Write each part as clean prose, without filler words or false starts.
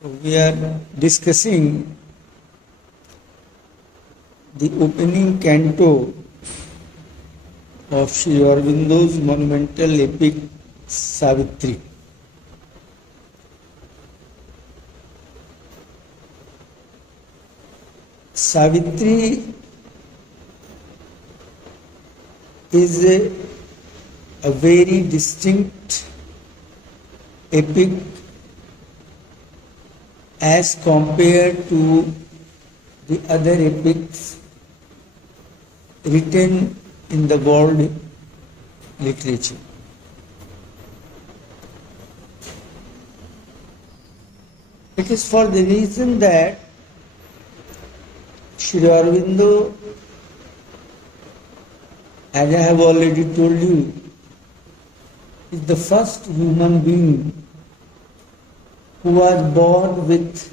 We are discussing the opening canto of Sri Aurobindo's monumental epic Savitri. Savitri is a very distinct epic as compared to the other epics written in the world literature. It is for the reason that Sri Aurobindo, as I have already told you, is the first human being who was born with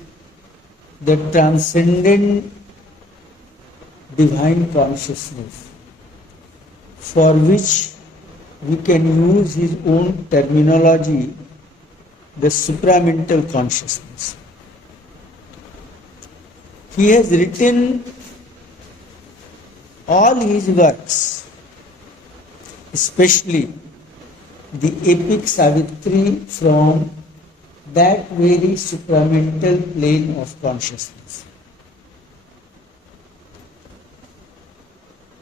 the transcendent divine consciousness, for which we can use his own terminology, the supramental consciousness. He has written all his works, especially the epic Savitri, from that very supramental plane of consciousness.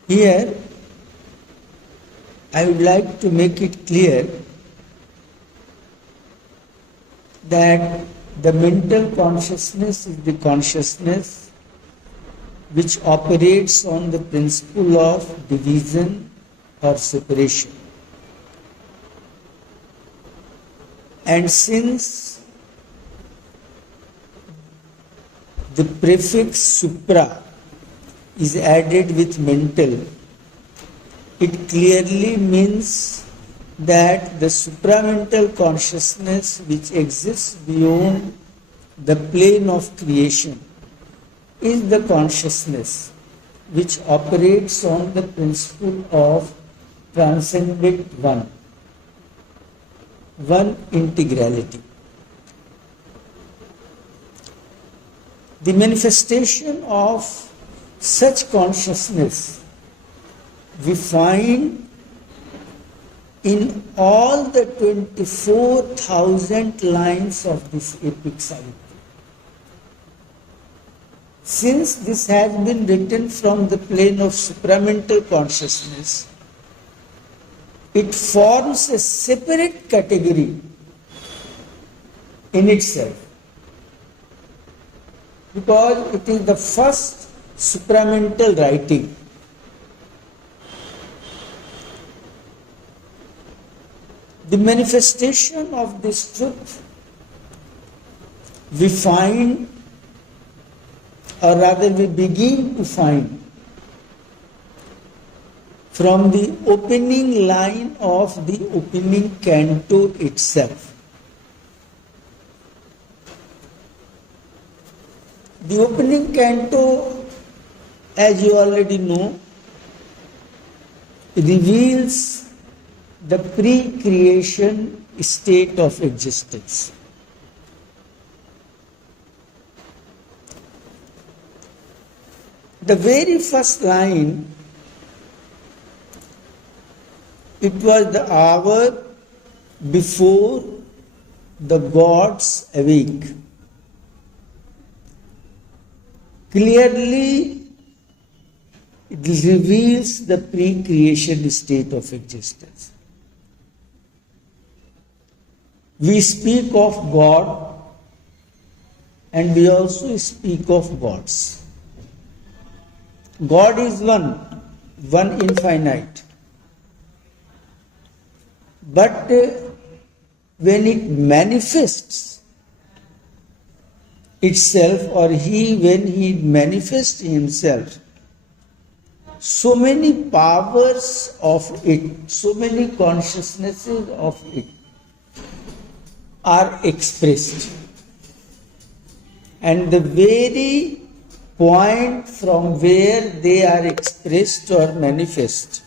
Here, I would like to make it clear that the mental consciousness is the consciousness which operates on the principle of division or separation. And since the prefix supra is added with mental, it clearly means that the supramental consciousness which exists beyond the plane of creation is the consciousness which operates on the principle of transcendent one integrality. The manifestation of such consciousness we find in all the 24,000 lines of this epic Savitri. Since this has been written from the plane of supramental consciousness, it forms a separate category in itself, because it is the first supramental writing. The manifestation of this truth we find, or rather we begin to find, from the opening line of the opening canto itself. The opening canto, as you already know, reveals the pre-creation state of existence. The very first line, it was the hour before the gods awake. Clearly, it reveals the pre-creation state of existence. We speak of God and we also speak of gods. God is one infinite. But when it manifests itself, or when he manifests himself, so many powers of it, so many consciousnesses of it are expressed. And the very point from where they are expressed or manifest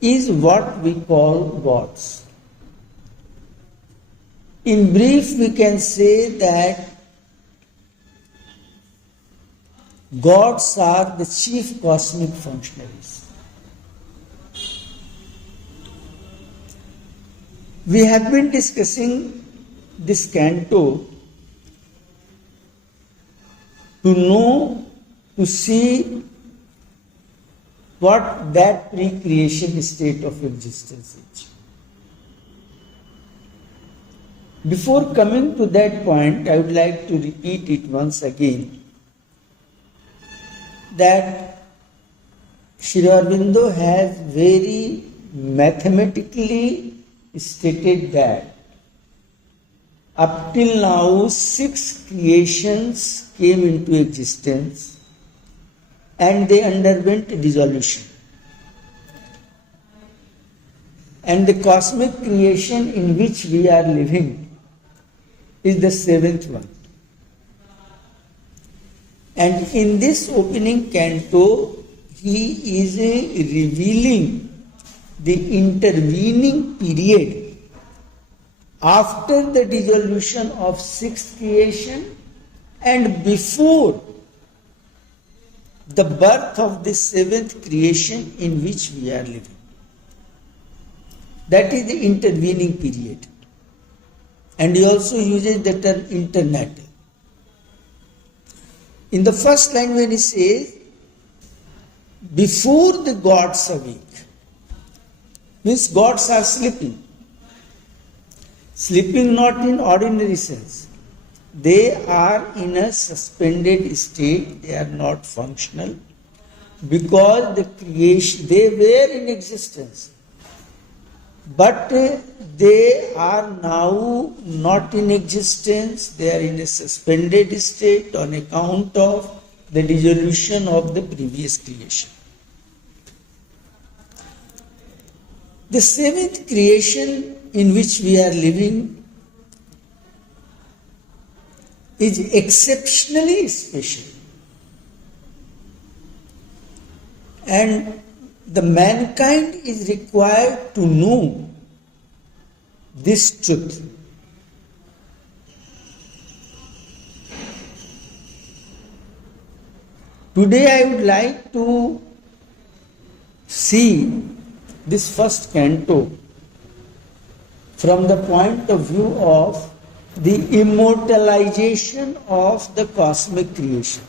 is what we call gods. In brief, we can say that gods are the chief cosmic functionaries. We have been discussing this canto to know, to see what that pre-creation state of existence is. Before coming to that point, I would like to repeat it once again, that Sri Aurobindo has very mathematically stated that up till now 6 creations came into existence and they underwent dissolution. And the cosmic creation in which we are living is the 7th one. And in this opening canto, he is revealing the intervening period after the dissolution of 6th creation and before the birth of the 7th creation in which we are living. That is the intervening period. And he also uses the term internatal. In the first line when he says, before the gods awake, means gods are sleeping. Sleeping not in ordinary sense. They are in a suspended state, they are not functional, because the creation, they were in existence. But they are now not in existence, they are in a suspended state on account of the dissolution of the previous creation. The 7th creation in which we are living is exceptionally special. And the mankind is required to know this truth. Today I would like to see this first canto from the point of view of the immortalization of the cosmic creation.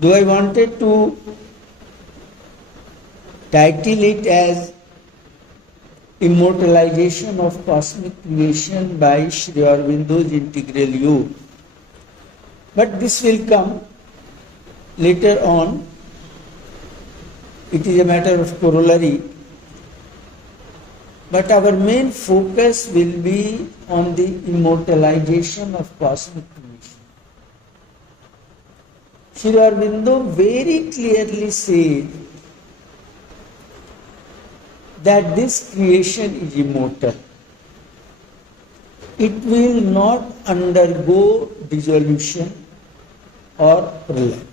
Though I wanted to title it as Immortalization of Cosmic Creation by Sri Aurobindo's Integral Yoga, but this will come later on. It is a matter of corollary. But our main focus will be on the immortalization of cosmic creation. Sri Aurobindo very clearly says that this creation is immortal. It will not undergo dissolution or pralaya.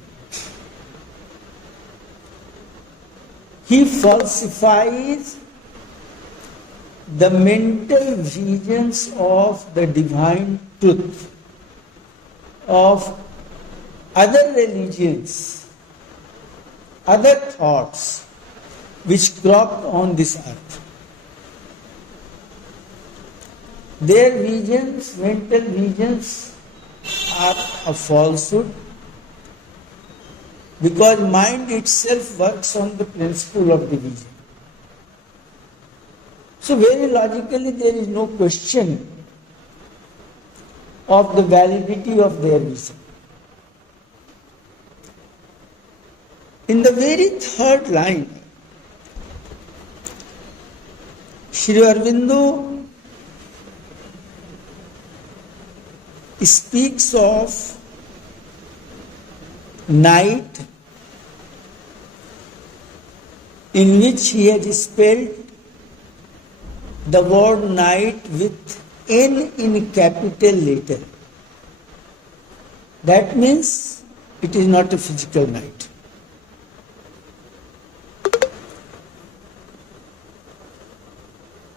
He falsifies the mental visions of the divine truth of other religions, other thoughts which cropped on this earth. Their visions, mental visions, are a falsehood, because mind itself works on the principle of division. So very logically there is no question of the validity of their vision. In the very third line, Sri Aurobindo speaks of night, in which he has spelled the word night with N in capital letter. That means it is not a physical night.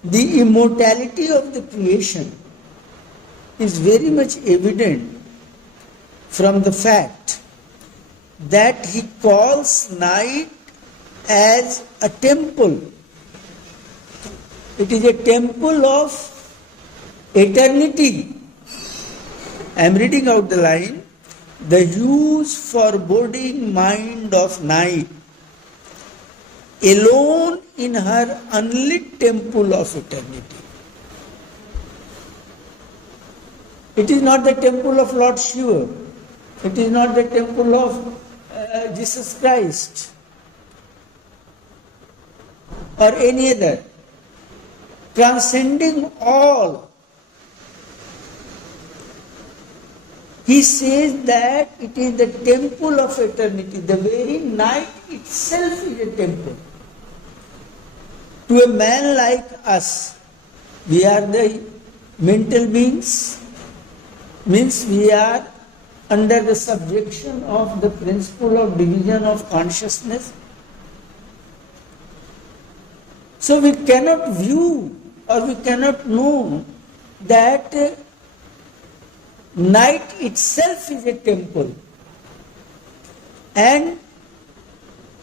The immortality of the creation is very much evident from the fact that he calls night as a temple. It is a temple of eternity. I am reading out the line. The huge foreboding mind of night, alone in her unlit temple of eternity. It is not the temple of Lord Shiva. It is not the temple of Jesus Christ or any other. Transcending all, he says that it is the temple of eternity. The very night itself is a temple. To a man like us, we are the mental beings, means we are under the subjection of the principle of division of consciousness. So we cannot view or we cannot know that night itself is a temple, and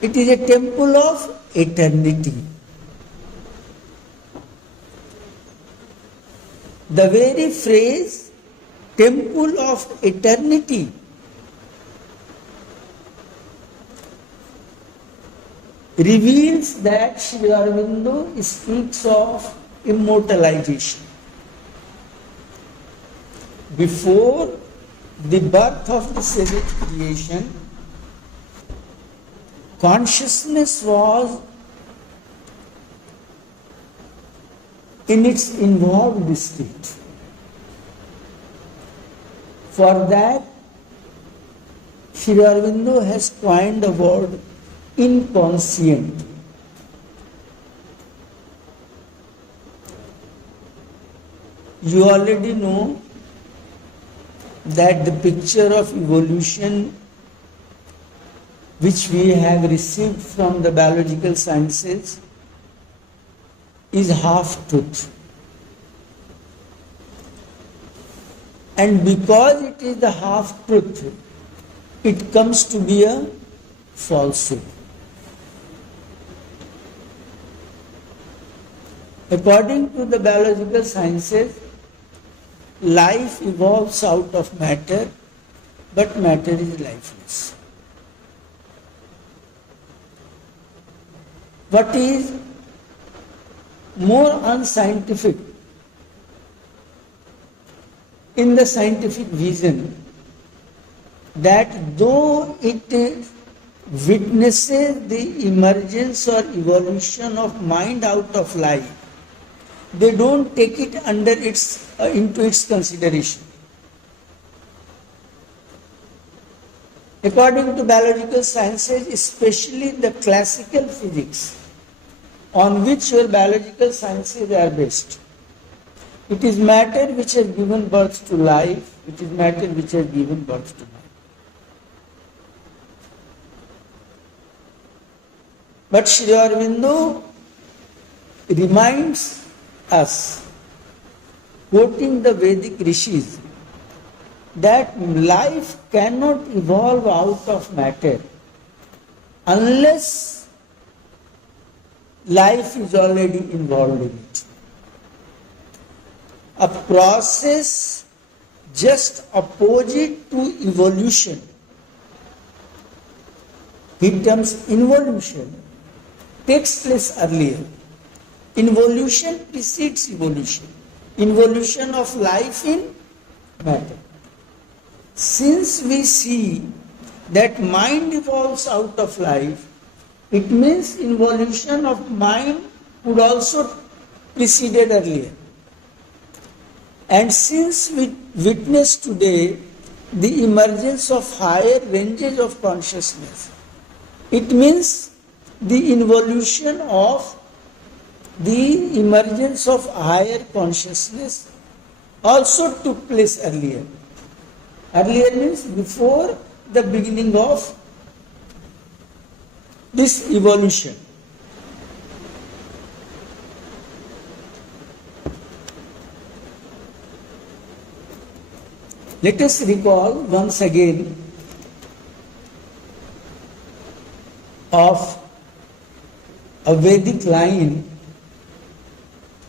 it is a temple of eternity. The very phrase temple of eternity reveals that Sri Aurobindo speaks of immortalization. Before the birth of the seventh creation, consciousness was in its involved state. For that, Sri Aurobindo has coined the word inconscient. You already know that the picture of evolution which we have received from the biological sciences is half-truth. And because it is the half-truth, it comes to be a falsehood. According to the biological sciences, life evolves out of matter, but matter is lifeless. What is more unscientific in the scientific vision, that though it witnesses the emergence or evolution of mind out of life, they don't take it into its consideration. According to biological sciences, especially the classical physics, on which your biological sciences are based, it is matter which has given birth to life, it is matter which has given birth to life. But Sri Aurobindo reminds us, quoting the Vedic rishis, that life cannot evolve out of matter unless life is already involved in it. A process just opposite to evolution, in terms involution, takes place earlier. Involution precedes evolution. Involution of life in matter. Since we see that mind evolves out of life, it means involution of mind would also preceded earlier. And since we witness today the emergence of higher ranges of consciousness, it means the involution of the emergence of higher consciousness also took place earlier. Earlier means before the beginning of this evolution. Let us recall once again of a Vedic line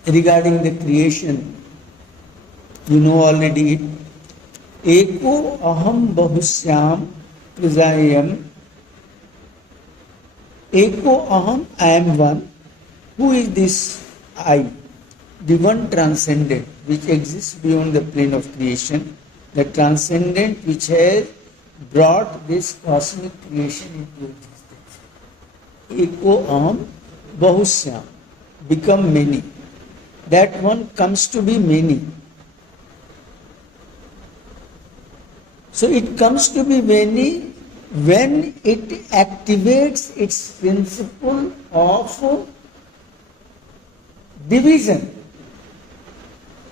regarding the creation. You know already it. Eko aham bahusyam prajayam. Eko aham, I am one. Who is this I? The one transcendent which exists beyond the plane of creation, the transcendent which has brought this cosmic creation into existence. Eko aham bahusyam, become many. That one comes to be many. So it comes to be many when it activates its principle of division.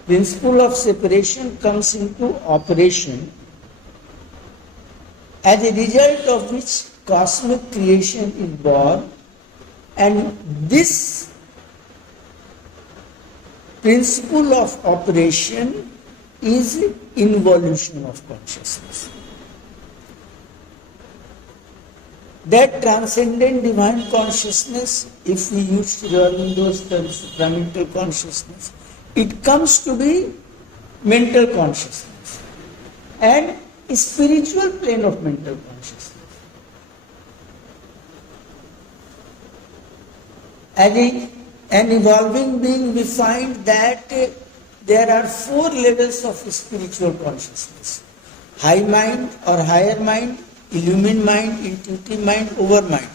Principle of separation comes into operation, as a result of which cosmic creation is born, and this principle of operation is involution of consciousness. That transcendent divine consciousness, if we use Aurobindo's term supramental consciousness, it comes to be mental consciousness and a spiritual plane of mental consciousness. As an evolving being, we find that there are 4 levels of spiritual consciousness: high mind or higher mind, illumined mind, intuitive mind, overmind.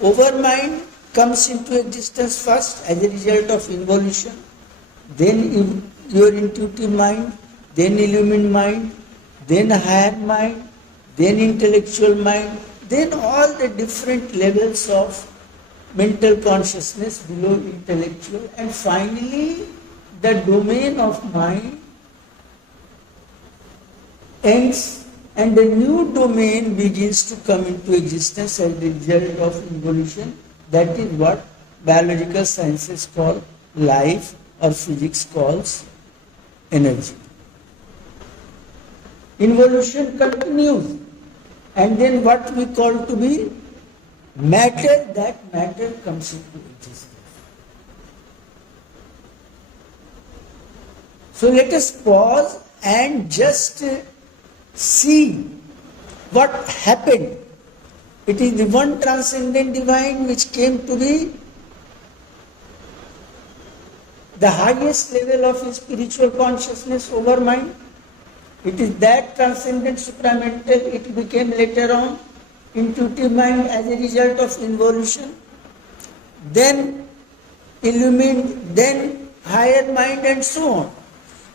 Overmind comes into existence first as a result of involution, then your intuitive mind, then illumined mind, then higher mind, then intellectual mind, then all the different levels of mental consciousness below intellectual, and finally the domain of mind ends and a new domain begins to come into existence as a result of involution. That is what biological sciences call life or physics calls energy. Involution continues, and then what we call to be matter, that matter comes into existence. So let us pause and just see what happened. It is the one transcendent divine which came to be the highest level of spiritual consciousness over mind. It is that transcendent supramental, it became later on intuitive mind as a result of involution, then illumined, then higher mind, and so on.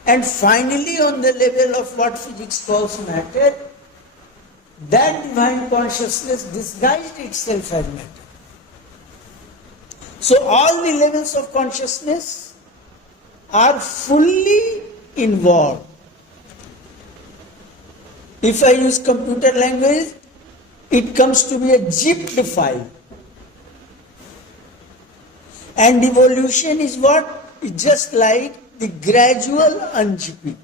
And finally, on the level of what physics calls matter, that divine consciousness disguised itself as matter. So all the levels of consciousness are fully involved. If I use computer language, it comes to be a zipped file. And evolution is what? It's just like the gradual unzipping.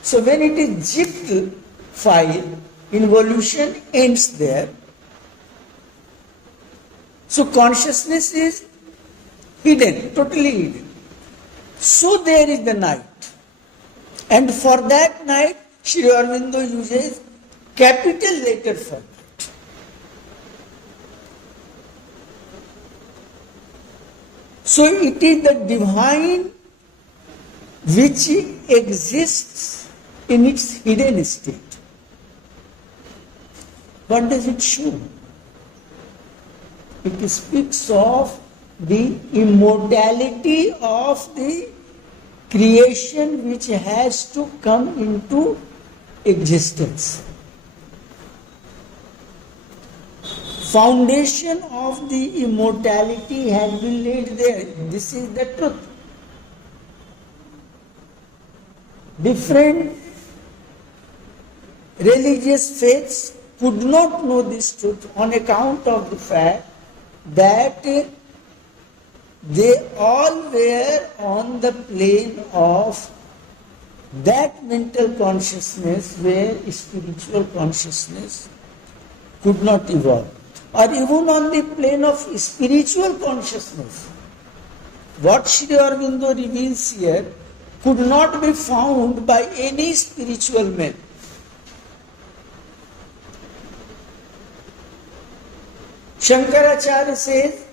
So when it is zipped file, involution ends there. So consciousness is hidden, totally hidden. So there is the night. And for that night, Sri Aurobindo uses capital letter for night. So it is the divine which exists in its hidden state. What does it show? It speaks of the immortality of the creation which has to come into existence. Foundation of the immortality has been laid there. This is the truth. Different religious faiths could not know this truth on account of the fact that they all were on the plane of that mental consciousness where spiritual consciousness could not evolve. Or even on the plane of spiritual consciousness, what Sri Aurobindo reveals here could not be found by any spiritual man. Shankaracharya says,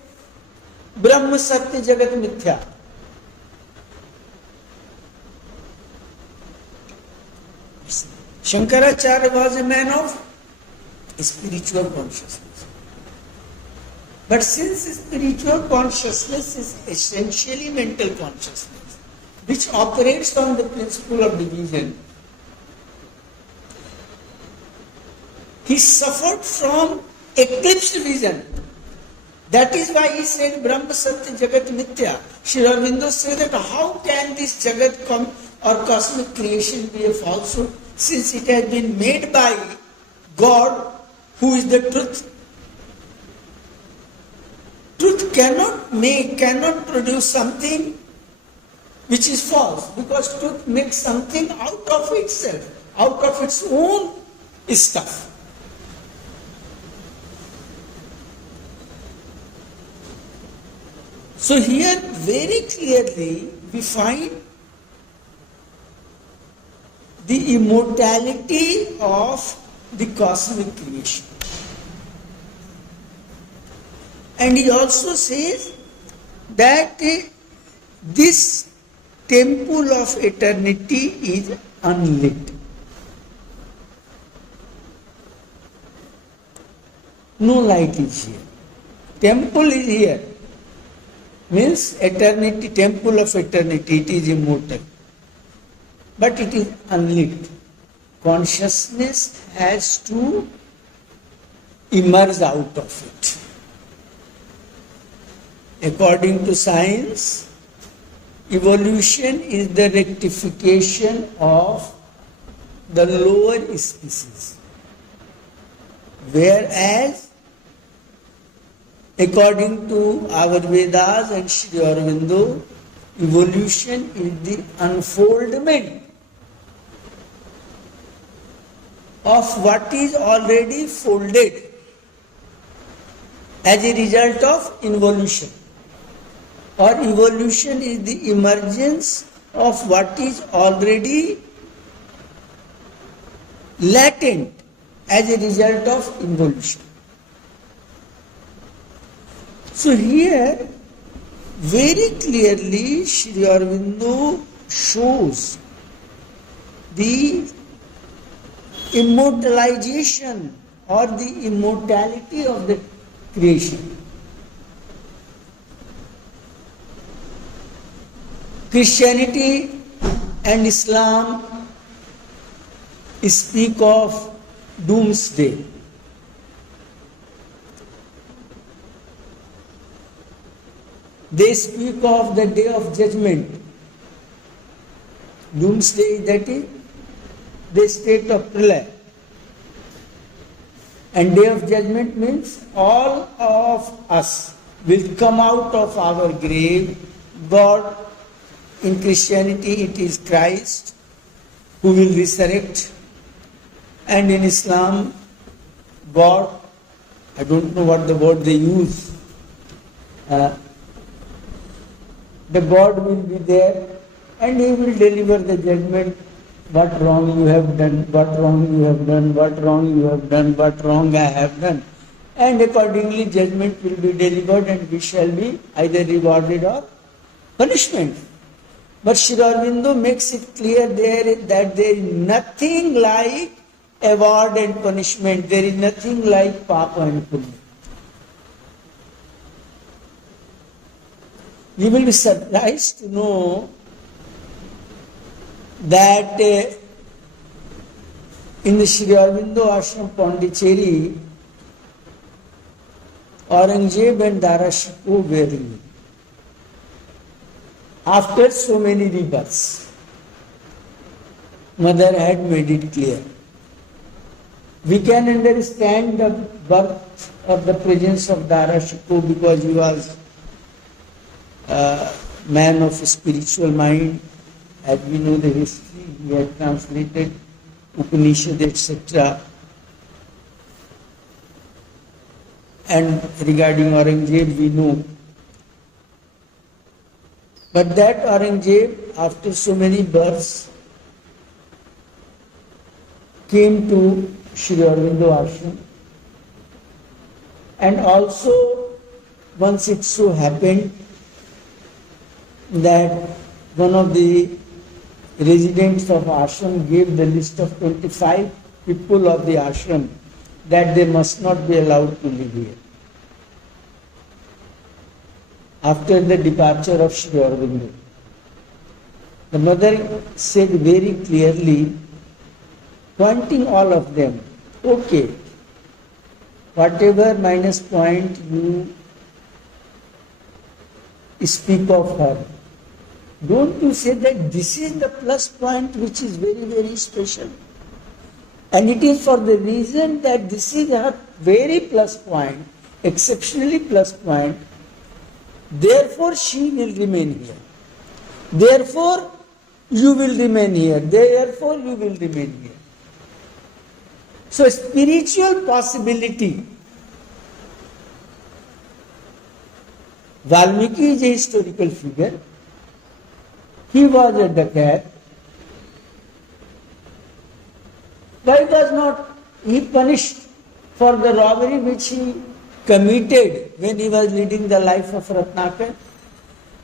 Brahma Satya Jagat Mithya. Shankaracharya was a man of spiritual consciousness. But since spiritual consciousness is essentially mental consciousness, which operates on the principle of division, he suffered from eclipsed vision. That is why he said Brahma Satya Jagat Mithya. Sri Aurobindo said that how can this Jagat come or cosmic creation be a falsehood, since it has been made by God, who is the truth. Truth cannot produce something which is false, because truth makes something out of itself, out of its own stuff. So here very clearly we find the immortality of the cosmic creation. And he also says that this temple of eternity is unlit. No light is here. Temple is here. Means eternity, temple of eternity, it is immortal. But it is unlit. Consciousness has to emerge out of it. According to science, evolution is the rectification of the lower species. Whereas, according to our Vedas and Sri Aurobindo, evolution is the unfoldment of what is already folded as a result of involution. Or evolution is the emergence of what is already latent as a result of involution. So here, very clearly, Sri Aurobindo shows the immortalization or the immortality of the creation. Christianity and Islam speak of doomsday. They speak of the day of judgment. Doomsday, that is the state of pralaya. And day of judgment means all of us will come out of our grave. God, in Christianity it is Christ who will resurrect. And in Islam, God, I don't know what the word they use, the God will be there and He will deliver the judgment. What wrong you have done, what wrong you have done, what wrong you have done, what wrong I have done. And accordingly judgment will be delivered and we shall be either rewarded or punishment. But Sri Aurobindo makes it clear there that there is nothing like award and punishment. There is nothing like papa and punya. You will be surprised to know that in the Sri Aurobindo Ashram Pondicherry, Aurangzeb and Dara Shikoh were living. After so many rebirths, Mother had made it clear. We can understand the birth or the presence of Dara Shikoh because he was a man of spiritual mind. As we know the history, he He had translated Upanishad, etc. And regarding Aurangzeb, we know. But that Aurangzeb, after so many births, came to Sri Aurobindo ashram. And also, once it so happened that one of the residents of ashram gave the list of 25 people of the ashram that they must not be allowed to live here. After the departure of Sri Aurobindo, the mother said very clearly, pointing all of them, okay, whatever minus point you speak of her, don't you say that this is the plus point which is very, very special. And it is for the reason that this is her very plus point, exceptionally plus point, therefore she will remain here. Therefore you will remain here. Therefore you will remain here. So spiritual possibility. Valmiki is a historical figure. He was a dacoit. Why was not he punished for the robbery which he committed when he was leading the life of Ratnakar?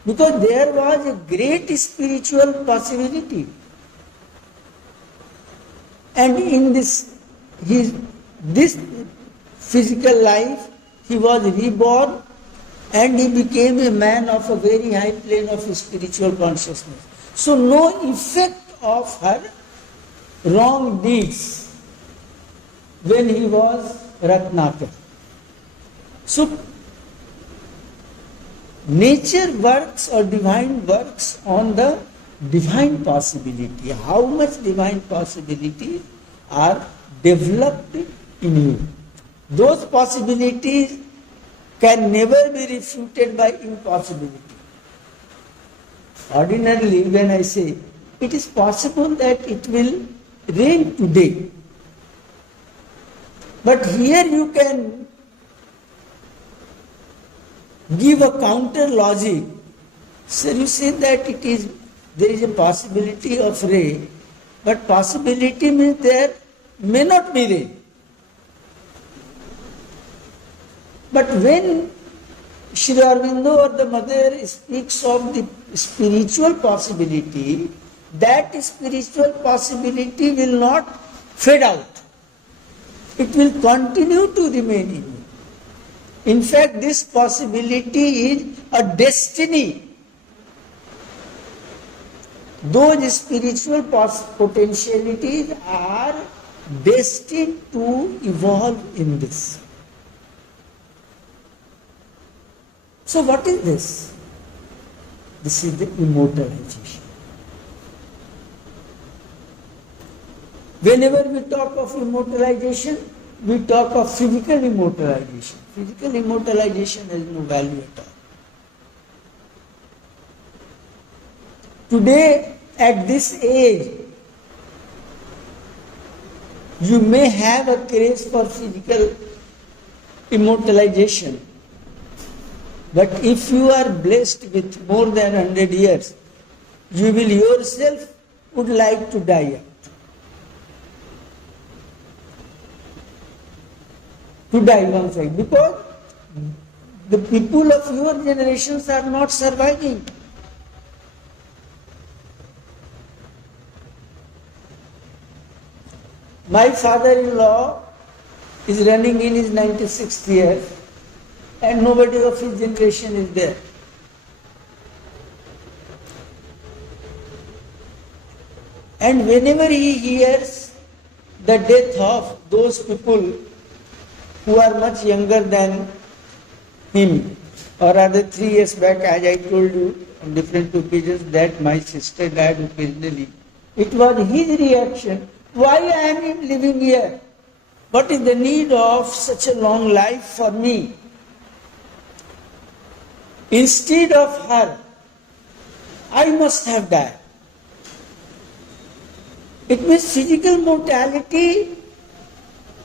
Because there was a great spiritual possibility. And in this physical life, he was reborn and he became a man of a very high plane of spiritual consciousness. So no effect of her wrong deeds when he was Ratnakar. So nature works or divine works on the divine possibility. How much divine possibilities are developed in you? Those possibilities can never be refuted by impossibility. Ordinarily, when I say it is possible that it will rain today, but here you can give a counter logic. So you say that there is a possibility of rain, but possibility means there may not be rain. But when Sri Aurobindo or the mother speaks of the spiritual possibility, that spiritual possibility will not fade out. It will continue to remain in you. In fact, this possibility is a destiny. Those spiritual potentialities are destined to evolve in this. So what is this? This is the immortalization. Whenever we talk of immortalization, we talk of physical immortalization. Physical immortalization has no value at all. Today, at this age, you may have a craze for physical immortalization. But if you are blessed with more than 100 years, you will yourself would like to die out. To die once again. Because the people of your generations are not surviving. My father-in-law is running in his 96th year, and nobody of his generation is there. And whenever he hears the death of those people who are much younger than him, or rather 3 years back, as I told you on different occasions, that my sister died occasionally, it was his reaction, why I am living here? What is the need of such a long life for me? Instead of her, I must have died. It means physical mortality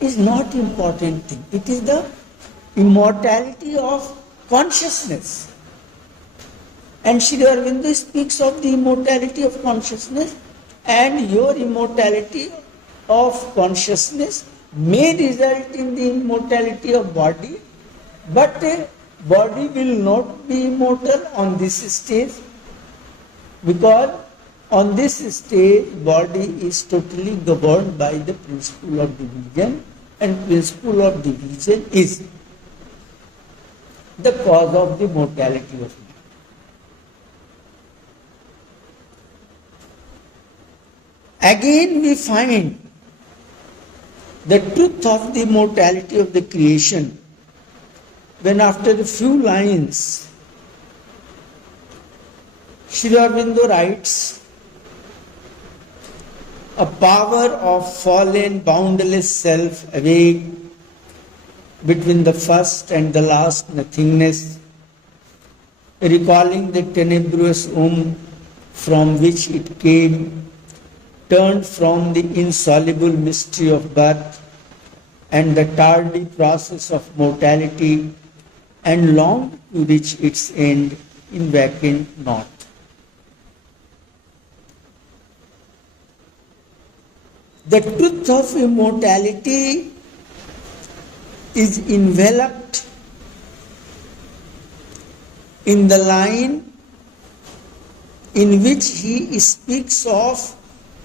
is not important thing. It is the immortality of consciousness. And Sri Aurobindo speaks of the immortality of consciousness, and your immortality of consciousness may result in the immortality of body, but body will not be immortal on this stage, because on this stage body is totally governed by the principle of division, and principle of division is the cause of the mortality of man. Again we find the truth of the mortality of the creation when after a few lines Sri Aurobindo writes, a power of fallen boundless self awake between the first and the last nothingness, recalling the tenebrous womb from which it came, turned from the insoluble mystery of birth and the tardy process of mortality, and longed to reach its end in vacant naught. The truth of immortality is enveloped in the line in which he speaks of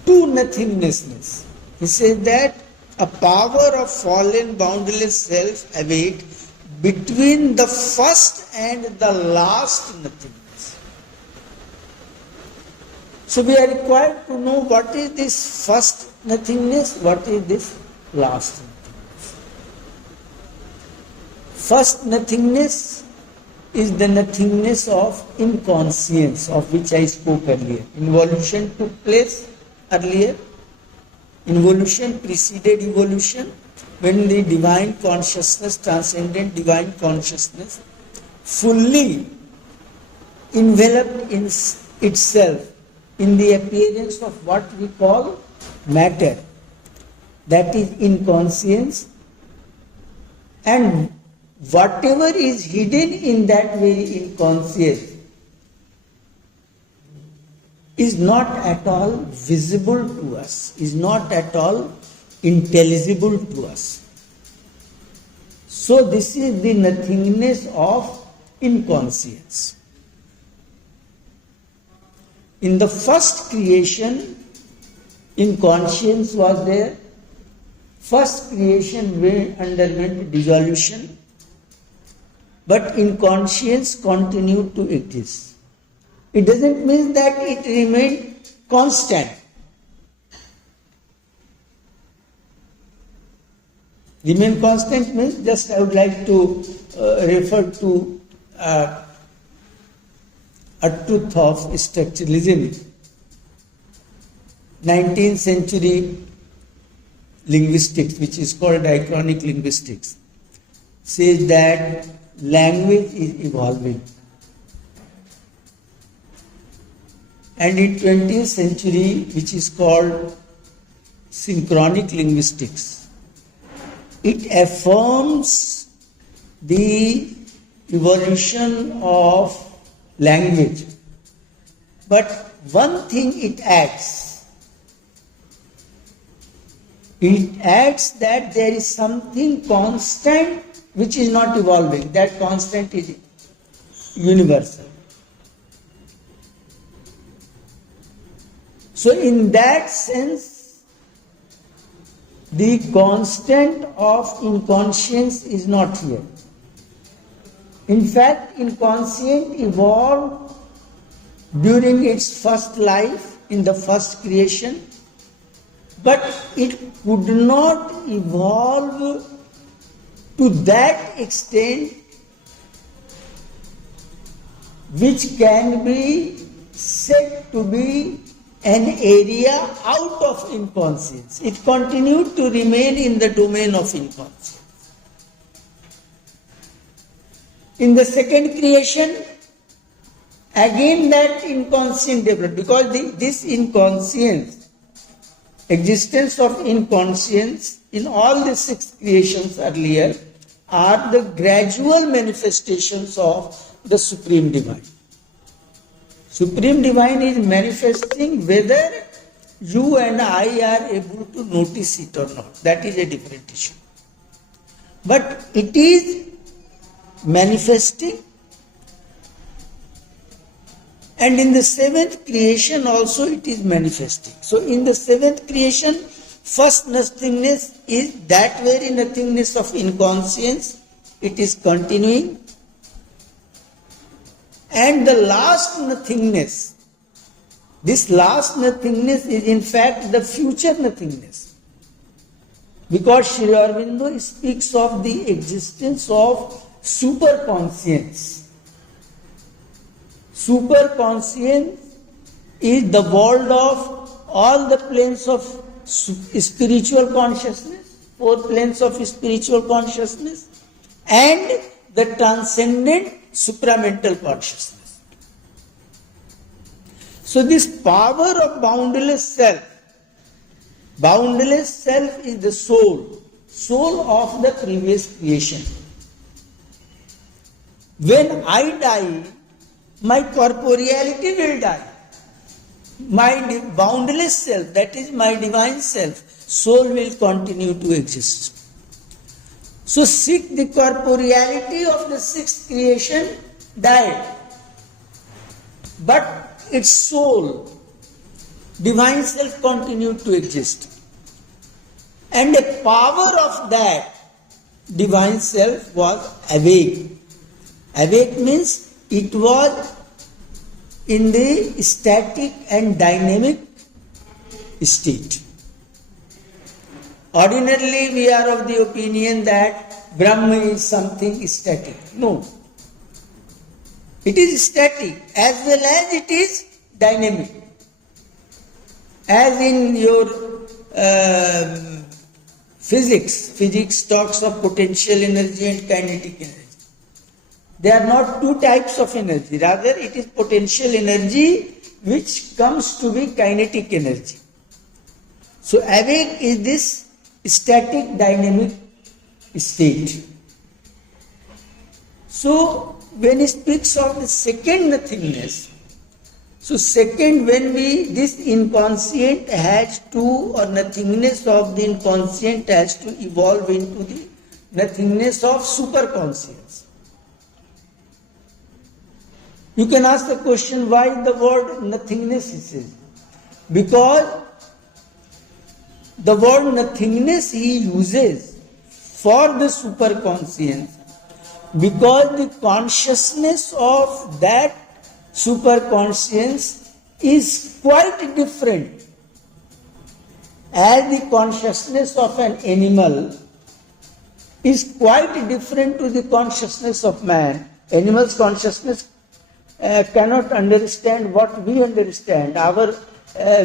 two nothingnessness. He says that a power of fallen boundless self awake between the first and the last nothingness. So we are required to know what is this first nothingness, what is this last nothingness. First nothingness is the nothingness of inconscience, of which I spoke earlier. Involution took place earlier. Involution preceded evolution, when the divine consciousness, transcendent divine consciousness, fully enveloped in itself in the appearance of what we call matter, that is inconscience, and whatever is hidden in that very inconscience is not at all visible to us, is not at all intelligible to us. So this is the nothingness of inconscience. In the first creation, inconscience was there. First creation underwent dissolution, but inconscience continued to exist. It doesn't mean that it remained constant. Remain constant means, just I would like to refer to a truth of structuralism. 19th century linguistics, which is called diachronic linguistics, says that language is evolving. And in 20th century, which is called synchronic linguistics, it affirms the evolution of language. But one thing it adds that there is something constant which is not evolving. That constant is universal. So in that sense, the constant of inconscience is not here. In fact, inconscient evolved during its first life, in the first creation, but it could not evolve to that extent which can be said to be an area out of inconscience. It continued to remain in the domain of inconscience. In the second creation, again that inconscient developed, because this inconscience existence of inconscience in all the six creations earlier are the gradual manifestations of the Supreme Divine. Supreme Divine is manifesting whether you and I are able to notice it or not. That is a different issue. But it is manifesting, and in the seventh creation also it is manifesting. So in the seventh creation, first nothingness is that very nothingness of inconscience. It is continuing. And the last nothingness, this last nothingness is in fact the future nothingness. Because Sri Aurobindo speaks of the existence of superconscience. Superconscience is the world of all the planes of spiritual consciousness, four planes of spiritual consciousness, and the transcendent supramental consciousness. So this power of boundless self is the soul of the previous creation. When I die, my corporeality will die. My boundless self, that is my divine self, soul will continue to exist. So the corporeality of the sixth creation died. But its soul, divine self, continued to exist. And the power of that divine self was awake. Awake means it was in the static and dynamic state. Ordinarily, we are of the opinion that Brahma is something static. No. It is static as well as it is dynamic. As in your physics talks of potential energy and kinetic energy. They are not two types of energy. Rather, it is potential energy which comes to be kinetic energy. So, awake is this static dynamic state. So, when he speaks of the second nothingness, so second, when this inconscient has to, or nothingness of the inconscient has to evolve into the nothingness of superconscience. You can ask the question, why the word nothingness is said? Because the word nothingness he uses for the superconscience, because the consciousness of that superconscience is quite different. As the consciousness of an animal is quite different to the consciousness of man. Animal's consciousness cannot understand what we understand. Our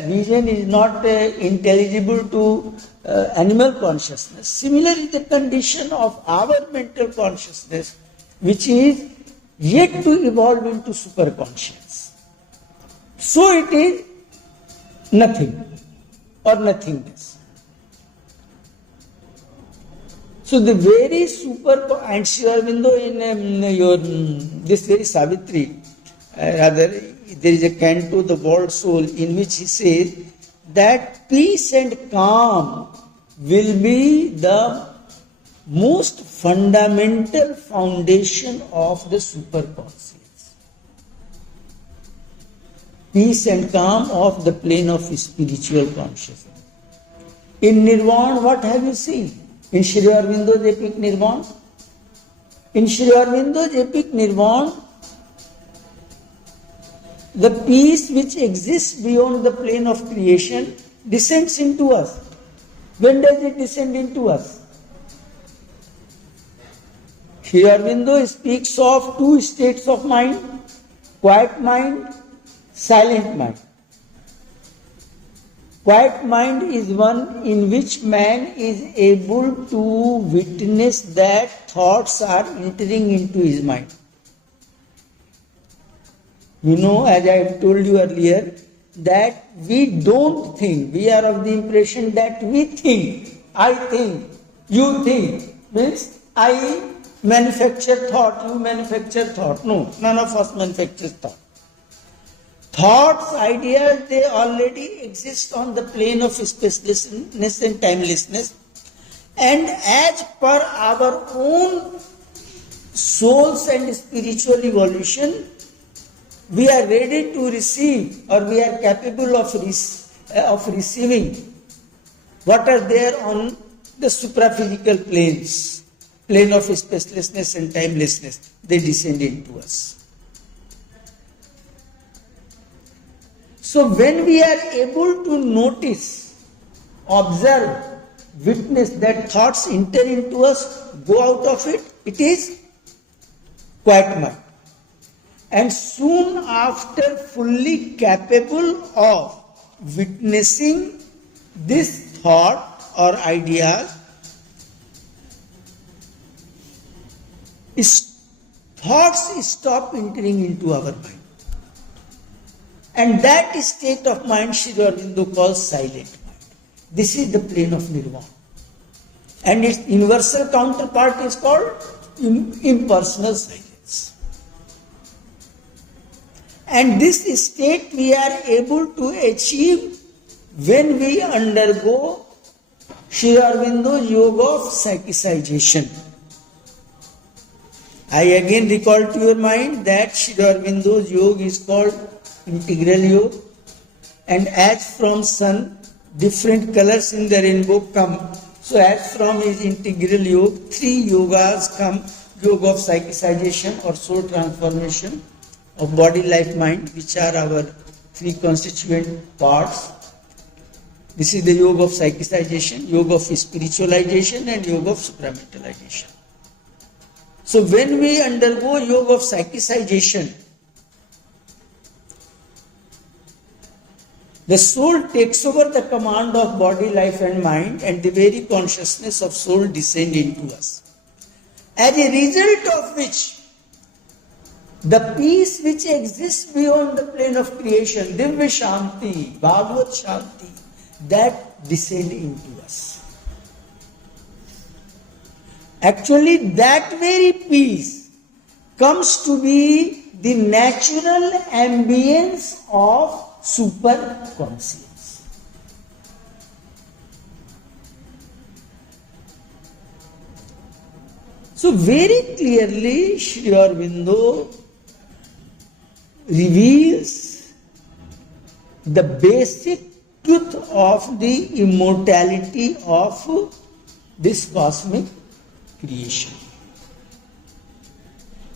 vision is not intelligible to animal consciousness. Similarly, the condition of our mental consciousness, which is yet to evolve into superconscious. So it is nothing or nothingness. So the very and Sri Aurobindo in this very Savitri, rather there is a canto, The World Soul, in which he says that peace and calm will be the most fundamental foundation of the superconscious. Peace and calm of the plane of spiritual consciousness. In Nirvana, what have you seen? In Sri Aurobindo's epic Nirvana? In Sri Aurobindo's epic Nirvana, the peace which exists beyond the plane of creation descends into us. When does it descend into us? Sri Aurobindo speaks of two states of mind, quiet mind, silent mind. Quiet mind is one in which man is able to witness that thoughts are entering into his mind. You know, as I have told you earlier, that we don't think. We are of the impression that we think, I think, you think. Means I manufacture thought, you manufacture thought. No, none of us manufactures thought. Thoughts, ideas, they already exist on the plane of spacelessness and timelessness. And as per our own souls and spiritual evolution, we are ready to receive, or we are capable of receiving what are there on the supraphysical planes, plane of spacelessness and timelessness. They descend into us. So when we are able to notice, observe, witness that thoughts enter into us, go out of it, it is quiet mind. And soon after, fully capable of witnessing this thought or ideas, thoughts stop entering into our mind. And that state of mind Sri Aurobindo calls silent mind. This is the plane of nirvana. And its universal counterpart is called impersonal silence. And this state we are able to achieve when we undergo Sri Aurobindo's yoga of psychicization. I again recall to your mind that Sri Aurobindo's yoga is called integral yoga, and as from sun, different colors in the rainbow come. So as from his integral yoga, 3 yogas come: yoga of psychicization or soul transformation, of body, life, mind, which are our 3 constituent parts. This is the yoga of psychicization, yoga of spiritualization, and yoga of supramentalization. So when we undergo yoga of psychicization, the soul takes over the command of body, life and mind, and the very consciousness of soul descends into us. As a result of which, the peace which exists beyond the plane of creation, Divya Shanti, Bhagavad Shanti, that descends into us. Actually, that very peace comes to be the natural ambience of super conscience. So very clearly Sri Aurobindo reveals the basic truth of the immortality of this cosmic creation.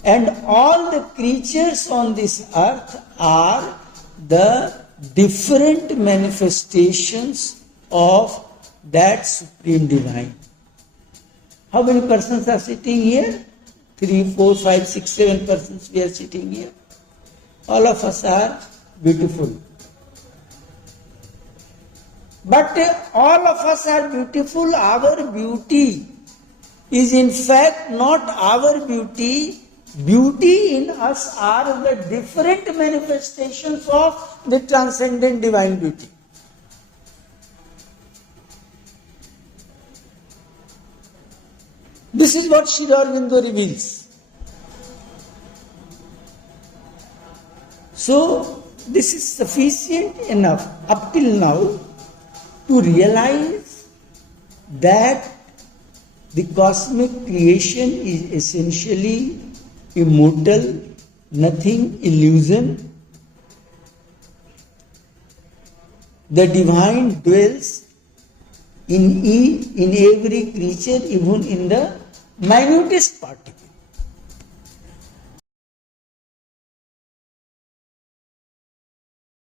And all the creatures on this earth are the different manifestations of that Supreme Divine. How many persons are sitting here? 3, 4, 5, 6, 7 persons we are sitting here. All of us are beautiful. But all of us are beautiful. Our beauty is in fact not our beauty. Beauty in us are the different manifestations of the transcendent divine beauty. This is what Sri Aurobindo reveals. So, this is sufficient enough up till now to realize that the cosmic creation is essentially immortal, nothing illusion. The divine dwells in every creature, even in the minutest particle.